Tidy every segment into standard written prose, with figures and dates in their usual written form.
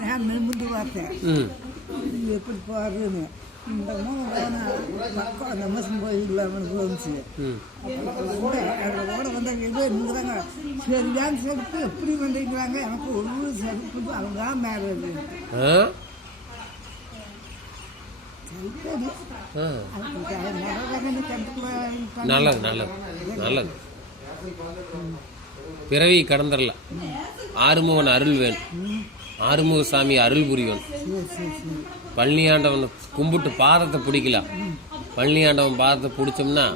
நான் நிமிந்து பார்த்தேன் எப்படி போகிறதுன்னு. இந்த மக்கள் அந்த மசம் போயிடல அவனுக்கு வந்துச்சு. அதோட வந்த ஏதோ இருந்துறாங்க. சரியான்னு செருப்பு எப்படி வந்துக்கிறாங்க, எனக்கு ஒரு செருப்பு அவங்க தான் மேலே இருக்கு. நல்லது நல்லது நல்லது. பிறவி கடந்துடலாம். ஆறுமுகன் அருள் வேணும். ஆறுமுக சாமி அருள் புரியணும். பழனியாண்டவன் கும்பிட்டு பாதத்தை பிடிக்கலாம். பழனியாண்டவன் பாதத்தை பிடிச்சோம்னா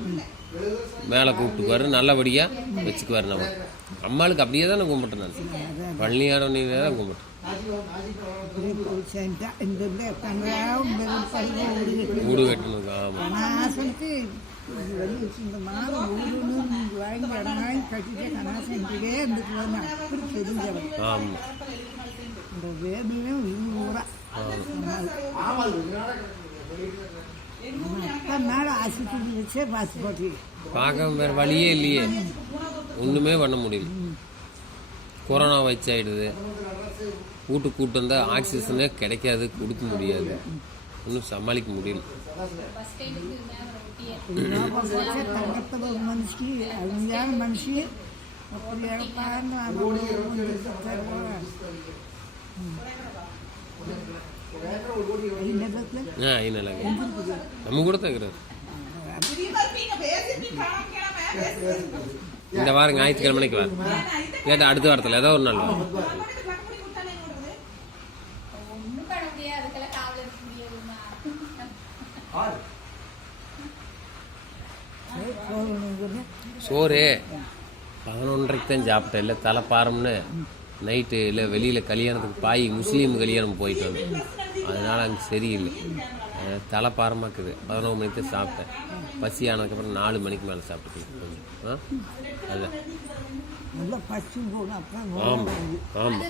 மேலே கூப்பிட்டுக்குவாரு, நல்லபடியாக வச்சுக்குவார். நம்ம அம்மாளுக்கு அப்படியே தான் நான் கும்பிட்டேன். நான் பழனியாண்டவனே தான் கும்பிட்டேன். வீடு கட்டணும். ஆமாம். இந்த மாதம் வாங்கி இடமாய் கட்டிட்டு கனாசன்றிலே இருந்துக்குவாங்க. அப்படி தெரிஞ்சவன். ஆமாம். இந்த வேதியும் ஊரா நாள் ஆஸ்பத்திரி வச்சே பாஸ் போட்டு பார்க்க வேற வழியே இல்லையே. ஒன்றுமே பண்ண முடியல. கொரோனா வச்சாயிடுது. வீட்டுக்கு கூட்டு வந்தால் ஆக்சிஜனே கிடைக்காது, கொடுக்க முடியாது, ஒன்றும் சமாளிக்க முடியல. தங்கத்தில் ஒரு மனுஷி அருமையான மனுஷி அப்படி இழப்பான்னு நம்ம கூட தகுறாரு. இந்த வாரம் ஞாயிற்றுக்கிழமைக்கு வர கேட்டால் அடுத்த வாரத்தில் ஏதோ ஒரு நாள் வரும். சோறு 11:30 தான் சாப்பிட்டேன். இல்லை தலைப்பாரம்னு நைட்டு இல்லை வெளியில் கல்யாணத்துக்கு பாய் முஸ்லீம் கல்யாணம் போயிட்டு வந்தேன். அதனால் அங்கே சரியில்லை, தலைப்பாரமாக இருக்குது. 11 மணிக்கு தான் சாப்பிட்டேன். பசி ஆனதுக்கப்புறம் 4 மணிக்கு மேலே சாப்பிட்டுக்கணும் கொஞ்சம். அதுதான். நல்லா பசி போகணும். ஆமாம் ஆமாம்.